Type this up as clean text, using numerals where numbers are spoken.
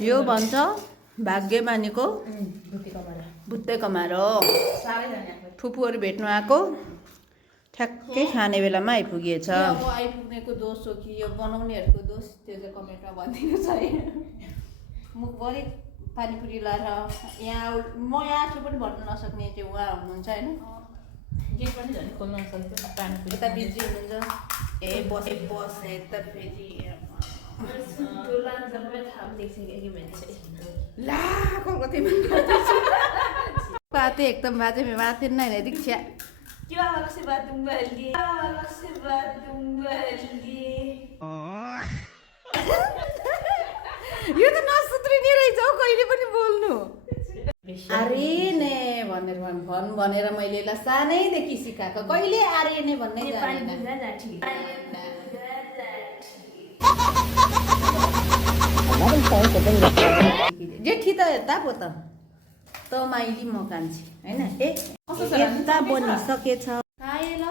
यो भन्छ भाग्यमानीको भुत्ते कमारो फुपूहरू भेट्नु आएको ठ्याक्कै खाने बेलामा आइपुगेछ। आइपुग्नेको दोष हो कि यो बनाउनेहरूको दोष त्यो चाहिँ कमेन्टमा भनिदिनु छ है। मुखभरि पानीपुरी लाएर यहाँ म यहाँ छु पनि भन्न नसक्ने चाहिँ उहाँ हुनुहुन्छ होइन। गेट पनि झन् खोल्न नसक्छ पानीपुरी यता बिजी हुनुहुन्छ। ए बसे यता फेरि ला कलकत्तामा बातें एकदम बाजे में बातें नहीं दीक्षा क्या अलग से बात दूंगी अलग से बात दूंगी यो त नसुत्रिने रहेछ हौ कहिले पनि बोल्नु। अरे ने भनेर मैले ल सानैदेखि सिकाएको कहिले अरे ने भन्ने जान्दिन। जेठी त यता पो त माइली म कान्छी हैन। ए यता बनिसकेछ खाए ल।